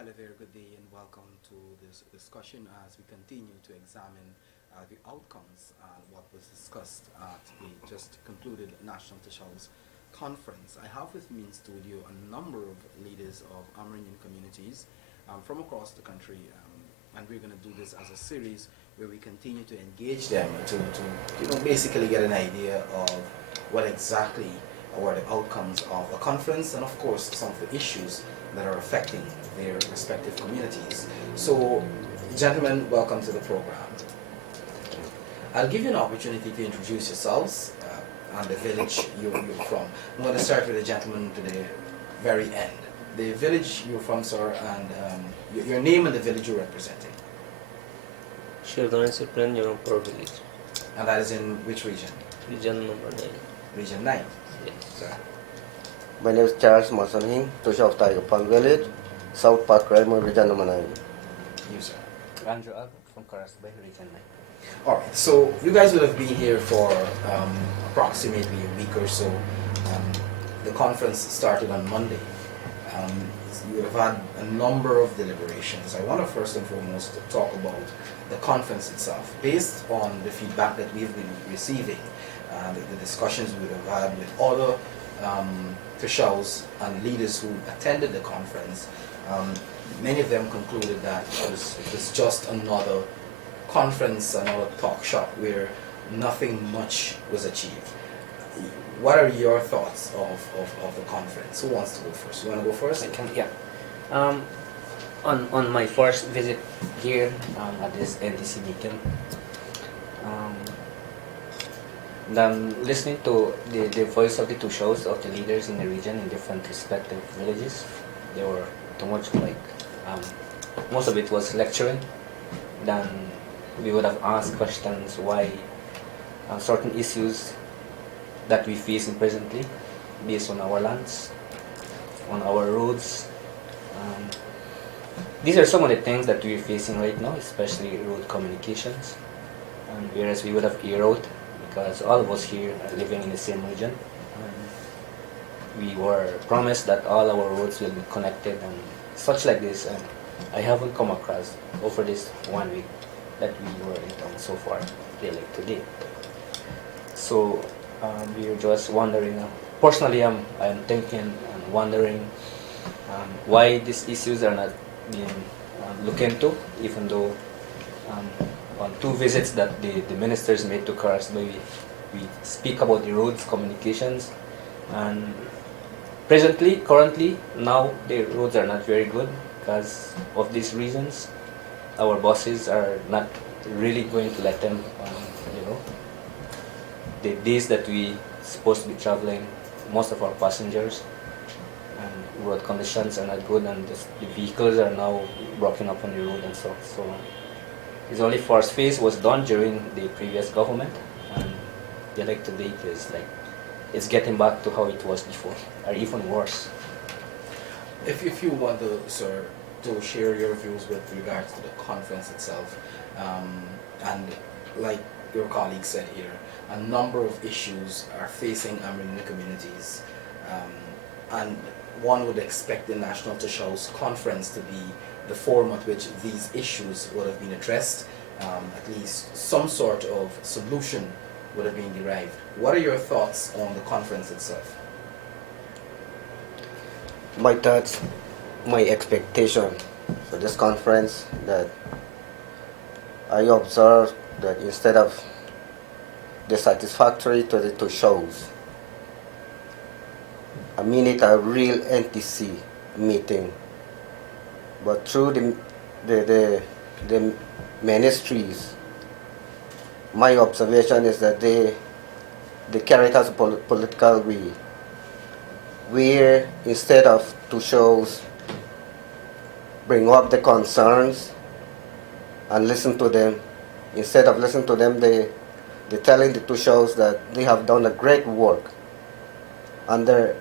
Hello there, good day, and welcome to this discussion as we continue to examine the outcomes and what was discussed at the just concluded National Tishaus Conference. I have with me in studio a number of leaders of Amerindian communities from across the country, and we're going to do this as a series where we continue to engage them to basically get an idea of what exactly were the outcomes of the conference, and of course some of the issues that are affecting their respective communities. So, gentlemen, welcome to the program. I'll give you an opportunity to introduce yourselves and the village you're from. I'm going to start with the gentleman to the very end. The village you're from, sir, and your name and the village you're representing. Shirdan Cyprian, Yonapur village. And that is in which region? Region number 9. Region 9. Yes. Sir. My name is Charles Marceline, Tosha of Tiger Pond Village, South Park, Raymond, region number 9. You, sir. Andrew Albert from Karasbay, region 9. Alright, so you guys would have been here for approximately a week or so. The conference started on Monday. You have had a number of deliberations. I want to first and foremost talk about the conference itself. Based on the feedback that we've been receiving, the discussions we would have had with other Tishaus and leaders who attended the conference, many of them concluded that it was just another conference, another talk shop where nothing much was achieved. What are your thoughts of the conference? Who wants to go first? You want to go first? I can, yeah. On my first visit here at this NTC meeting, then listening to the voice of the two shows of the leaders in the region in different respective villages, they were too much like, most of it was lecturing. Then we would have asked questions why certain issues that we face in presently based on our lands, on our roads. These are some of the things that we're facing right now, especially road communications. And whereas we would have e-road, because all of us here are living in the same region. We were promised that all our roads will be connected and such like this, and I haven't come across over this 1 week that we were in town so far, like today. So we were just wondering, personally I'm thinking and wondering why these issues are not being looked into, even though on 2 visits that the ministers made to Karasbay, we speak about the roads, communications, and currently, now the roads are not very good because of these reasons. Our bosses are not really going to let them, the days that we supposed to be traveling, most of our passengers, and road conditions are not good, and the vehicles are now broken up on the road and so. So his only first phase was done during the previous government, and the elected date is like it's getting back to how it was before, or even worse. If you want to, sir, to share your views with regards to the conference itself, and like your colleague said here, a number of issues are facing Amerindian communities, and one would expect the National Tishaus Conference to be the forum at which these issues would have been addressed, at least some sort of solution would have been derived. What are your thoughts on the conference itself? My thoughts, my expectation for this conference, that I observed that instead of the satisfactory to the two shows, I mean it a real NTC meeting, but through the ministries, my observation is that they carry it as a political way, where instead of two shows bring up the concerns and listen to them, instead of listening to them, they're telling the two shows that they have done a great work under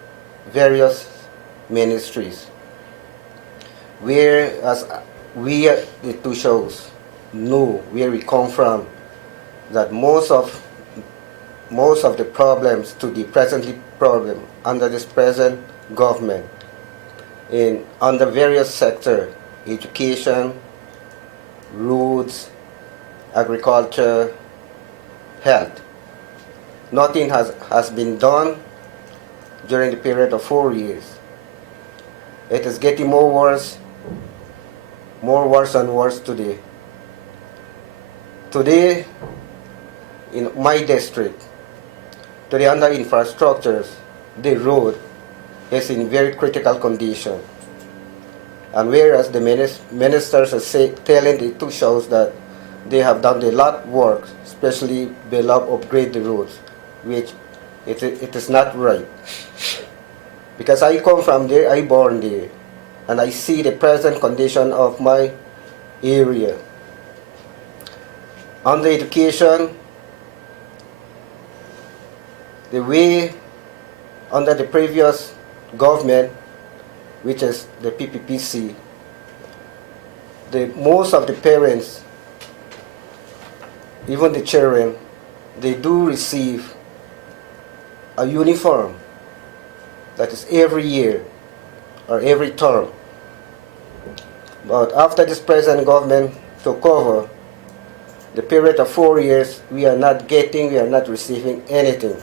various ministries, whereas we, the two shows, know where we come from, that most of the problems to the presently problem under this present government under various sectors education, roads, agriculture, health. Nothing has been done during the period of 4 years. It is getting more worse and worse today. Today, in my district, to the under infrastructures, the road is in very critical condition. And whereas the ministers are telling the two shows that they have done a lot of work, especially build up, upgrade the roads, which it is not right. Because I come from there, I born there, and I see the present condition of my area. On the education, the way under the previous government, which is the PPPC, most of the parents, even the children, they do receive a uniform that is every year or every term. But after this present government took over, the period of 4 years, we are not receiving anything.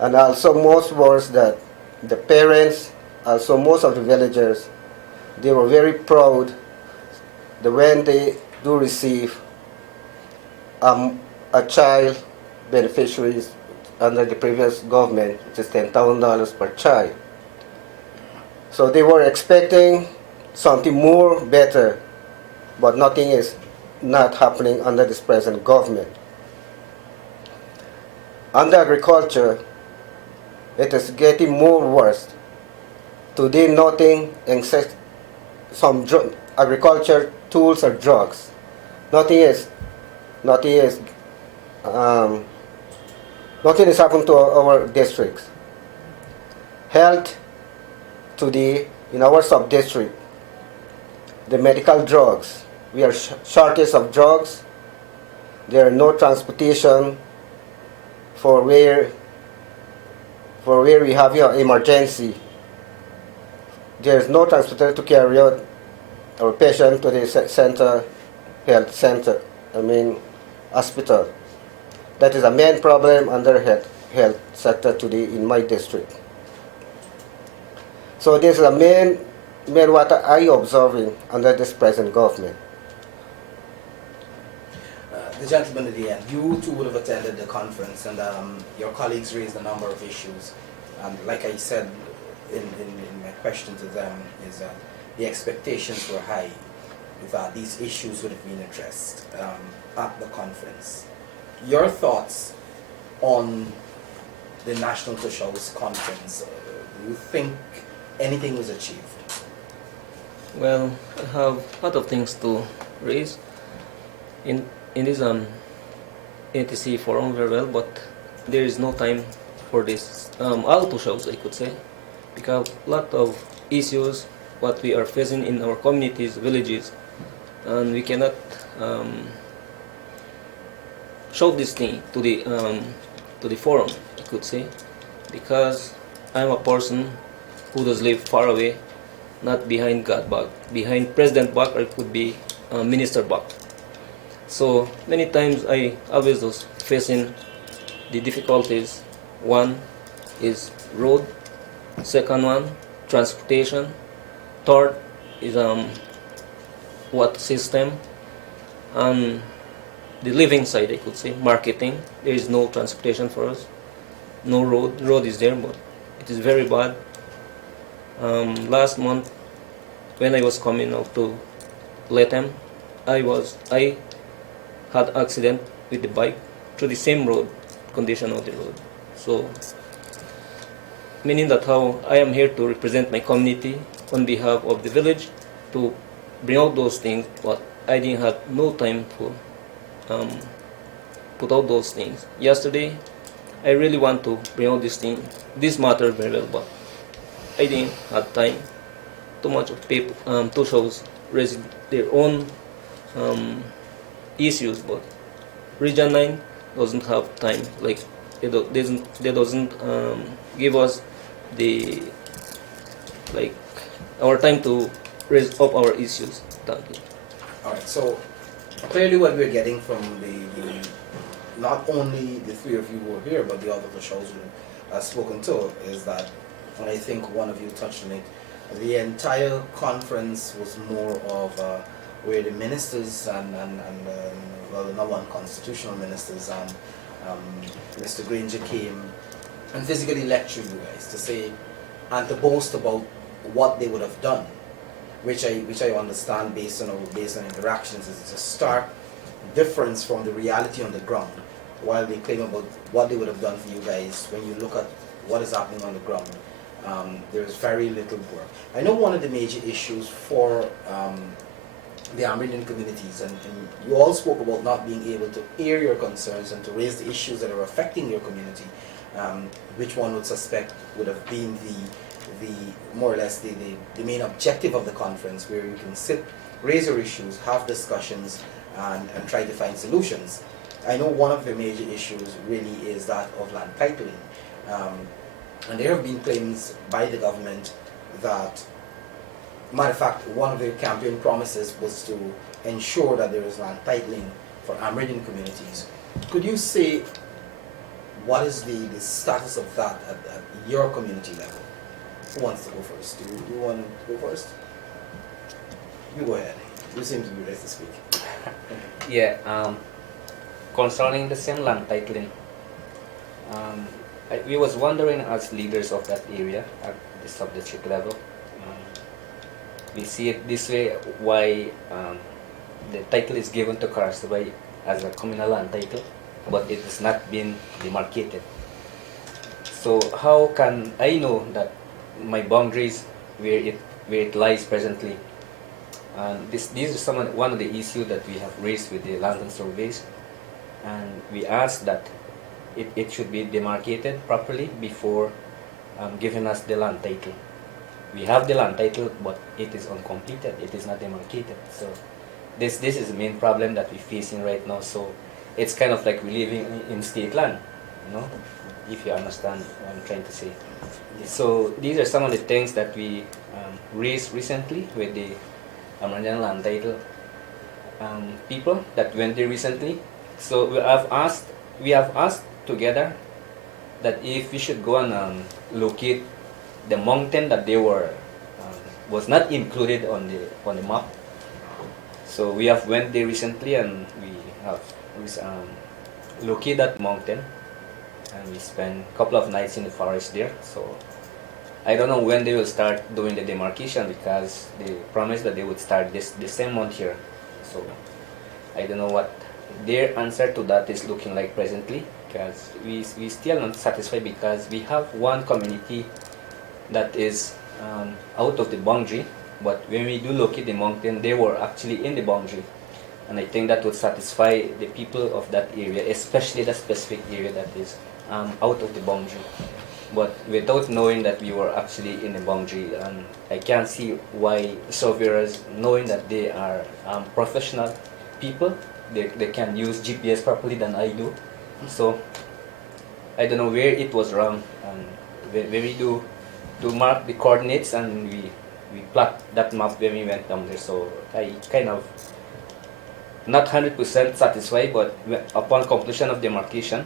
And also most was that the parents, also most of the villagers, they were very proud that when they do receive a child beneficiaries under the previous government, which is $10,000 per child. So they were expecting something more better, but nothing is not happening under this present government. Under agriculture, it is getting more worse. Today, nothing except some agriculture tools or drugs. Nothing is happening to our districts. Health today in our sub-district, the medical drugs, we are shortage of drugs. There are no transportation for where we have your emergency. There is no transportation to carry out our patient to the hospital. That is a main problem under health sector today in my district. So this is a main what I observing under this present government. The gentleman at the end, you too would have attended the conference, and your colleagues raised a number of issues. And like I said in my question to them, is that the expectations were high that these issues would have been addressed at the conference. Your thoughts on the National Socials Conference? Do you think anything was achieved? Well, I have a lot of things to raise in this NTC forum very well, but there is no time for this all to shows, I could say, because a lot of issues what we are facing in our communities, villages, and we cannot show this thing to the forum, I could say, because I'm a person who does live far away, not behind God back, behind President back, or it could be Minister back. So many times I always was facing the difficulties. One is road, second one transportation, third is what system, and the living side, I could say, marketing. There is no transportation for us, no road. Road is there, but it is very bad. Last month, when I was coming out to Latham, I had accident with the bike through the same road, condition of the road. So, meaning that how I am here to represent my community on behalf of the village to bring out those things, but I didn't have no time to put out those things. Yesterday, I really want to bring out this matter very well, but I didn't have time. Too much of people, two shows raising their own issues, but Region 9 doesn't have time. Like they doesn't give us the our time to raise up our issues. Thank you. All right. So clearly, what we're getting from the not only the three of you who are here, but the other officials who have spoken to, is that, and I think one of you touched on it, the entire conference was more of where the ministers and well, the number one constitutional ministers and Mr. Granger came and physically lectured you guys to say and to boast about what they would have done, which I understand based on interactions is a stark difference from the reality on the ground. While they claim about what they would have done for you guys, when you look at what is happening on the ground, there's very little work. I know one of the major issues for the Amerindian communities, and you all spoke about not being able to air your concerns and to raise the issues that are affecting your community, which one would suspect would have been the more or less the main objective of the conference, where you can sit, raise your issues, have discussions, and try to find solutions. I know one of the major issues really is that of land titling. And there have been claims by the government that, matter of fact, one of their campaign promises was to ensure that there is land titling for Amerindian communities. Could you say what is the status of that at your community level? Who wants to go first? Do you want to go first? You go ahead. You seem to be ready to speak. Yeah, concerning the same land titling, we was wondering as leaders of that area at the sub-district level, we see it this way, why the title is given to Karasabay as a communal land title, but it has not been demarcated. So how can I know that my boundaries where it lies presently? These are one of the issues that we have raised with the land and surveys, and we ask that it should be demarcated properly before giving us the land title. We have the land title, but it is uncompleted. It is not demarcated. So this is the main problem that we're facing right now. So it's kind of like we're living in state land, you know, if you understand what I'm trying to say. So these are some of the things that we raised recently with the Amerindian land title people that went there recently. So we have asked together that if we should go and locate the mountain that they were was not included on the map. So we have went there recently and we have located that mountain, and we spent a couple of nights in the forest there. So I don't know when they will start doing the demarcation, because they promised that they would start this same month here. So I don't know what their answer to that is looking like presently, because we still not satisfied, because we have one community that is out of the boundary, but when we do locate the mountain, they were actually in the boundary, and I think that would satisfy the people of that area, especially the specific area that is out of the boundary. But without knowing that we were actually in the boundary, I can't see why surveyors, knowing that they are professional people, they can use GPS properly than I do. So I don't know where it was wrong. When we do mark the coordinates, and we plot that map when we went down there. So I kind of not 100% satisfied, but upon completion of demarcation,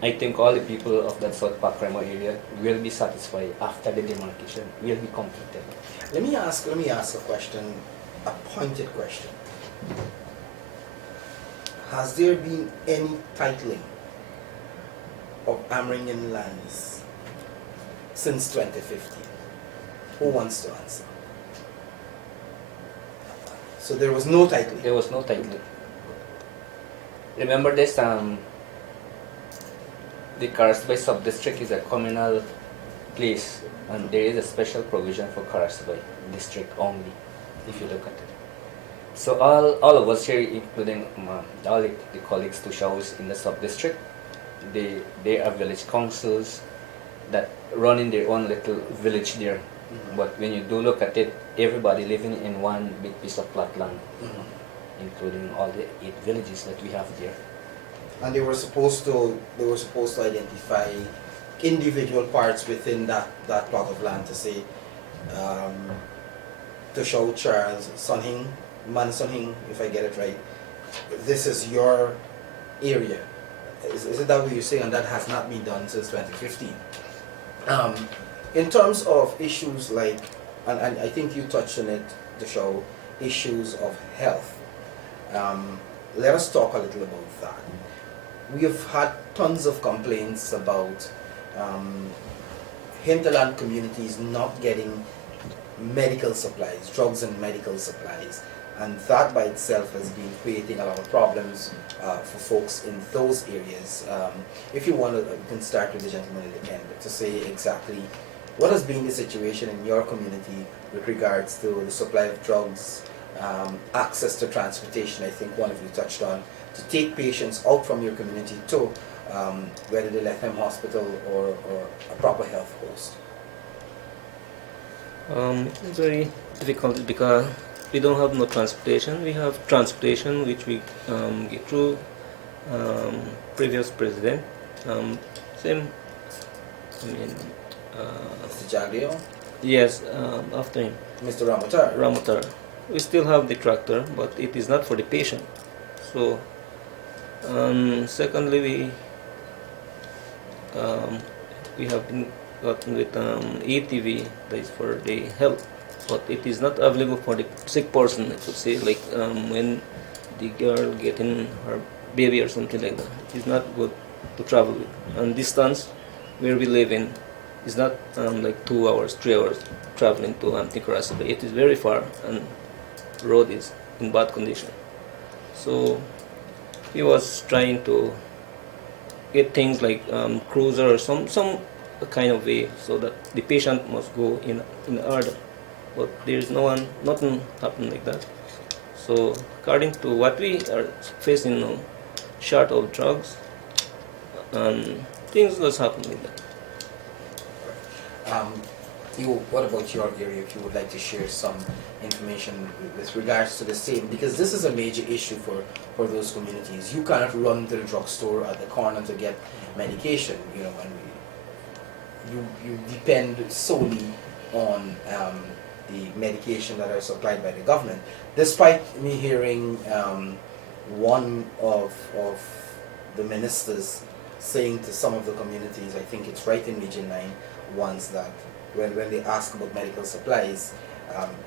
I think all the people of that South Pakremo area will be satisfied after the demarcation will be completed. Let me ask a question, a pointed question. Has there been any titling of Amerindian lands since 2015? Who wants to answer? So there was no titling? There was no titling. Remember this, the Karasabay sub-district is a communal place, and there is a special provision for Karasabay district only, if you look at it. So all of us here, including all the colleagues to shows in the sub-district, they are village councils that run in their own little village there. Mm-hmm. But when you do look at it, everybody living in one big piece of flat land, including all the 8 villages that we have there. And they were supposed to identify individual parts within that plot of land to say, to show Charles Sonhing, Man Sonhing, if I get it right, this is your area. Is it that what you're saying? And that has not been done since 2015. In terms of issues like, and I think you touched on it to show issues of health. Let us talk a little about that. We have had tons of complaints about hinterland communities not getting medical supplies, drugs and medical supplies, and that by itself has been creating a lot of problems for folks in those areas. If you want to, you can start with the gentleman at the end to say exactly what has been the situation in your community with regards to the supply of drugs, access to transportation. I think one of you touched on, to take patients out from your community to whether they left them hospital or a proper health post. It's very difficult because we don't have no transportation. We have transportation which we get through previous president. Same, I mean, Mr. Jagdeo? yes, after him, Mr. Ramatar? Ramatar. We still have the tractor, but it is not for the patient. So, secondly, we have been gotten with ATV, that is for the health, but it is not available for the sick person. I could say, like when the girl getting her baby or something like that, it's not good to travel with. And distance where we live in is not like 2 hours, 3 hours traveling to Antikarasaba. It is very far, and road is in bad condition. So he was trying to get things like cruiser or some kind of way so that the patient must go in order. But there is nothing happened like that. So according to what we are facing now, short of drugs, things just happen like that. What about your area, if you would like to share some information with regards to the same, because this is a major issue for those communities. You cannot run to the drugstore at the corner to get medication, you know, and you depend solely on the medication that are supplied by the government. Despite me hearing one of the ministers saying to some of the communities, I think it's right in Region 9, ones that when they ask about medical supplies,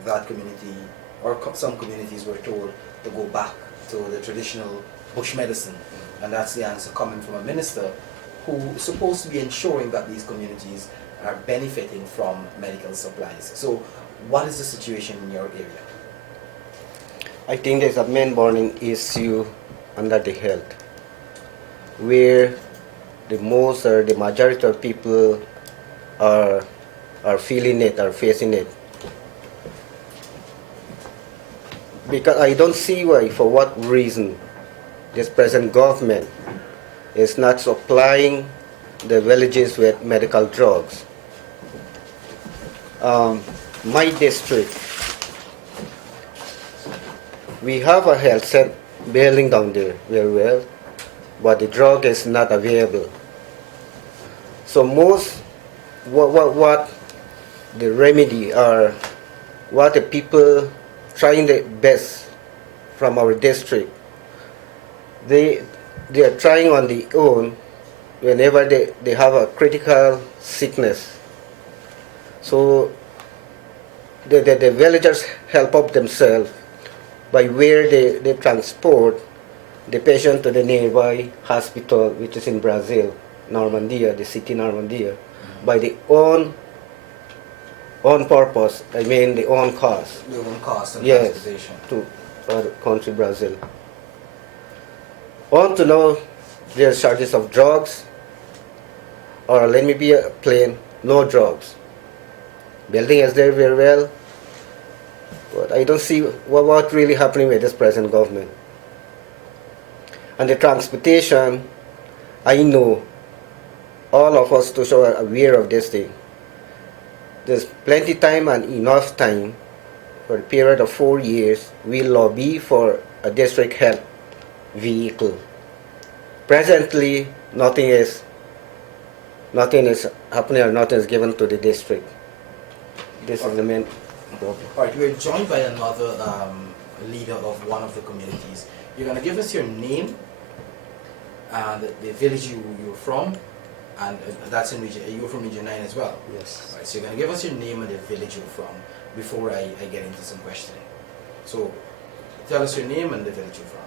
that community or some communities were told to go back to the traditional bush medicine, and that's the answer coming from a minister who is supposed to be ensuring that these communities are benefiting from medical supplies. So what is the situation in your area? I think there's a main burning issue under the health, where the most or the majority of people are feeling it, are facing it. Because I don't see why, for what reason, this present government is not supplying the villages with medical drugs. My district, we have a health center building down there very well, but the drug is not available. So what the remedy are, what the people trying their best from our district, they are trying on their own whenever they have a critical sickness. So the villagers help up themselves by where they transport the patient to the nearby hospital, which is in Brazil, Normandia, the city Normandia, by the own purpose, I mean the own cost. The own cost of Yes, transportation. to our country, Brazil. On to know there's shortage of drugs, or let me be plain, no drugs. Building is there very well, but I don't see what really happening with this present government. And the transportation, I know all of us to show are aware of this thing. There's plenty time and enough time for a period of 4 years. We lobby for a district health vehicle. Presently, nothing is happening or nothing is given to the district. This is the main. Okay. All right, we're joined by another leader of one of the communities. You're going to give us your name and the village you're from, and that's in region. You're from Region 9 as well. Yes. All right, so you're going to give us your name and the village you're from before I get into some questioning. So, tell us your name and the village you're from.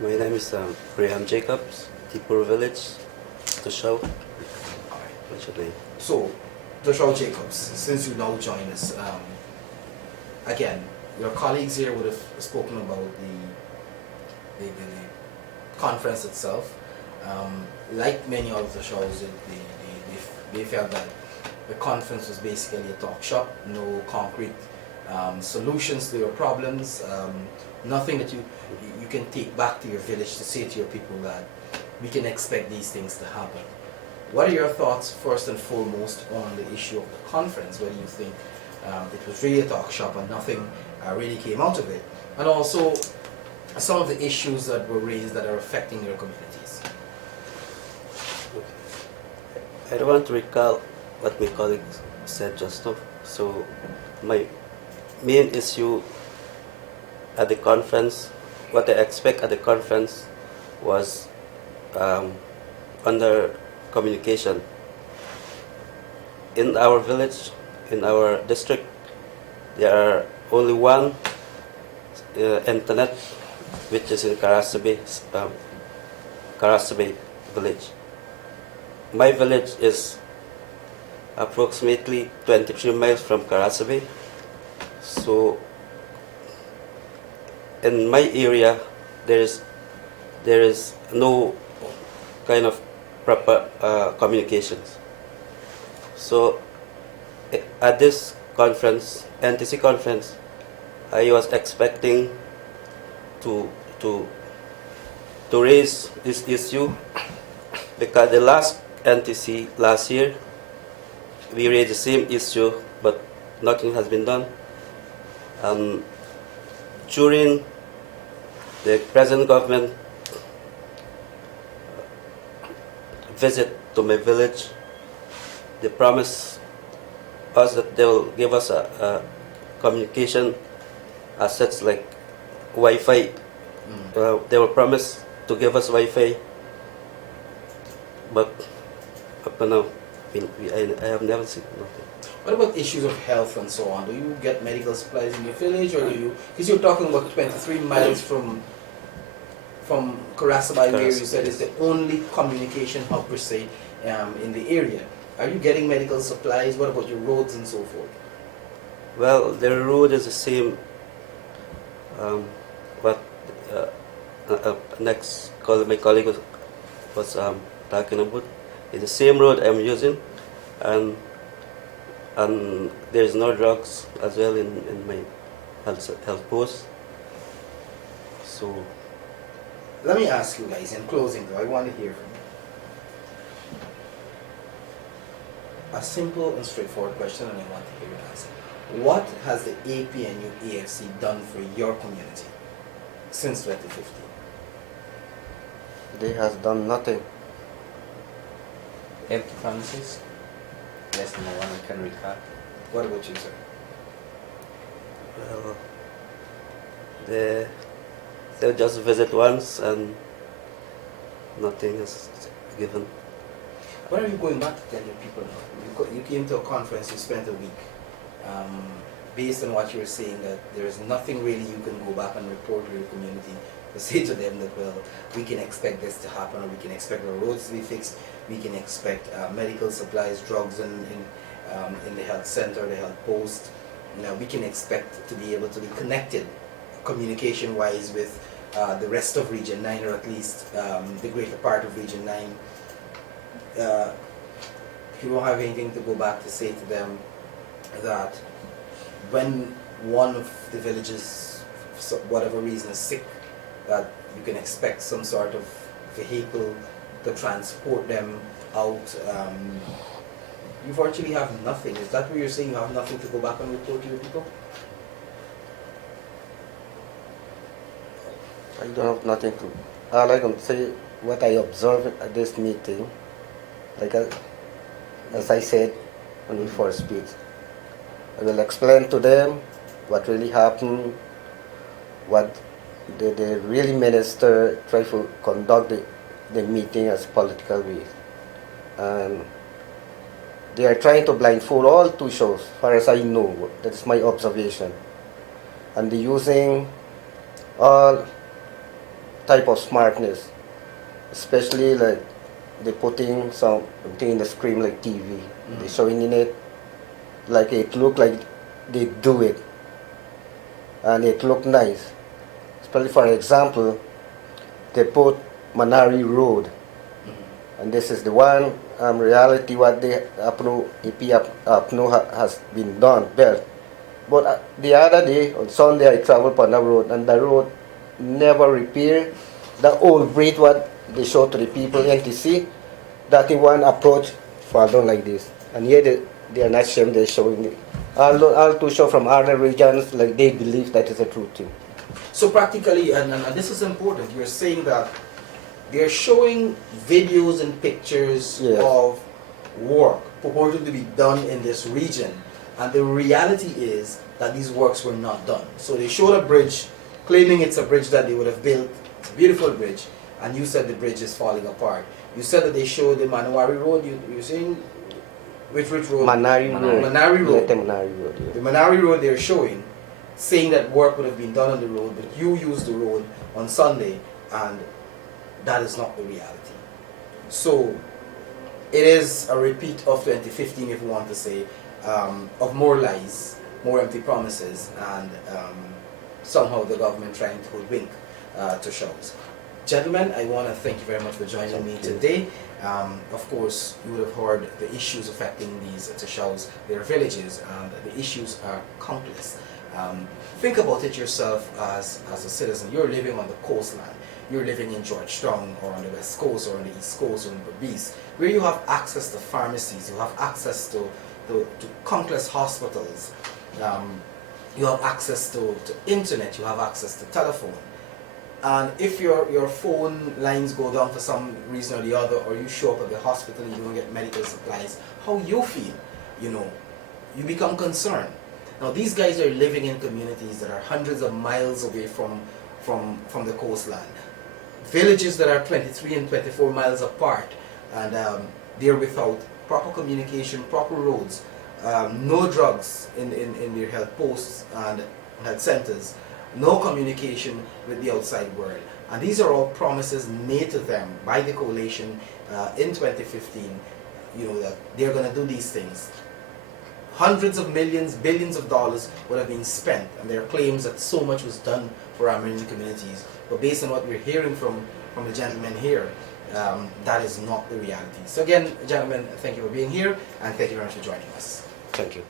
My name is Graham Jacobs, Tipur Village, Tushaw. All right. What's your name? So, Joshua Jacobs, since you now join us, again, your colleagues here would have spoken about the conference itself. Like many other shows, they felt that the conference was basically a talk shop, no concrete solutions to your problems, nothing that you can take back to your village to say to your people that we can expect these things to happen. What are your thoughts, first and foremost, on the issue of the conference? Whether you think it was really a talk shop and nothing really came out of it? And also, some of the issues that were raised that are affecting your communities. I don't want to recall what my colleague said just now. So, my main issue at the conference, what I expect at the conference was under communication. In our village, in our district, there are only one internet, which is in Karasabe village. My village is approximately 23 miles from Karasabe. So in my area, there is no kind of proper communications. So at this conference, NTC conference, I was expecting to raise this issue, because the last NTC last year, we raised the same issue, but nothing has been done. During the present government visit to my village, they promised us that they will give us a communication assets like Wi-Fi. They were promised to give us Wi-Fi, but up to now, I have never seen nothing. What about issues of health and so on? Do you get medical supplies in your village, or do you? Because you're talking about 23 miles from Karasabai, where you said is the only communication hub per se in the area. Are you getting medical supplies? What about your roads and so forth? Well, the road is the same. What my colleague was talking about. It's the same road I'm using, and there's no drugs as well in my health post. So Let me ask you guys, in closing though, I want to hear from you. A simple and straightforward question, and I want to hear your answer. What has the APNU+AFC done for your community since 2015? They has done nothing. Empty promises. Less than one I can recall. What about you, sir? well, they'll just visit once and nothing is given. What are you going back to tell your people now? You came to a conference, you spent a week. Based on what you were saying, that there is nothing really you can go back and report to your community to say to them that, well, we can expect this to happen, or we can expect the roads to be fixed, we can expect medical supplies, drugs in the health center, the health post. We can expect to be able to be connected communication-wise with the rest of Region 9, or at least the greater part of Region 9. You don't have anything to go back to say to them that when one of the villages, for whatever reason, is sick, that you can expect some sort of vehicle to transport them out. You virtually have nothing. Is that what you're saying? You have nothing to go back and report to your people? I don't have nothing to. All I can say, what I observed at this meeting, like as I said when we first speak, I will explain to them what really happened, what the really minister tried to conduct the meeting as political way. And they are trying to blindfold all two shows, as far as I know. That's my observation. And they're using all type of smartness, especially like they're putting something in the screen like TV. They're showing in it like it look like they do it, and it look nice. Especially for example, they put Manari Road, and this is the one reality what the APNU has been done built. But the other day on Sunday I traveled on the road, and the road never repaired. The old bridge what they show to the people NTC, that in one approach fall down like this, and yet they are not ashamed. They're showing it. All to show from other regions, like they believe that is a true thing. So practically, and this is important, you're saying that they're showing videos and pictures Yes. of work purported to be done in this region, and the reality is that these works were not done. So they showed a bridge, claiming it's a bridge that they would have built. It's a beautiful bridge, and you said the bridge is falling apart. You said that they showed the Manawari Road. You're saying which road? Manari Road. Manari Road. Let Manari Road. Yeah. The Manari Road they're showing, saying that work would have been done on the road, but you used the road on Sunday, and that is not the reality. So it is a repeat of 2015, if we want to say, of more lies, more empty promises, and somehow the government trying to hoodwink to shows. Gentlemen, I want to thank you very much for joining me today. Of course, you would have heard the issues affecting these shows, their villages, and the issues are countless. Think about it yourself as a citizen. You're living on the coastline. You're living in Georgetown, or on the west coast, or on the east coast, or in Berbice, where you have access to pharmacies, you have access to countless hospitals, you have access to internet, you have access to telephone. And if your phone lines go down for some reason or the other, or you show up at the hospital and you don't get medical supplies, how you feel, you become concerned. Now these guys are living in communities that are hundreds of miles away from the coastline. Villages that are 23 and 24 miles apart, and they're without proper communication, proper roads, no drugs in their health posts and health centers, no communication with the outside world. And these are all promises made to them by the coalition in 2015, that they're going to do these things. Hundreds of millions, billions of dollars would have been spent, and there are claims that so much was done for our Amerindian communities. But based on what we're hearing from the gentlemen here, that is not the reality. So again, gentlemen, thank you for being here, and thank you very much for joining us. Thank you.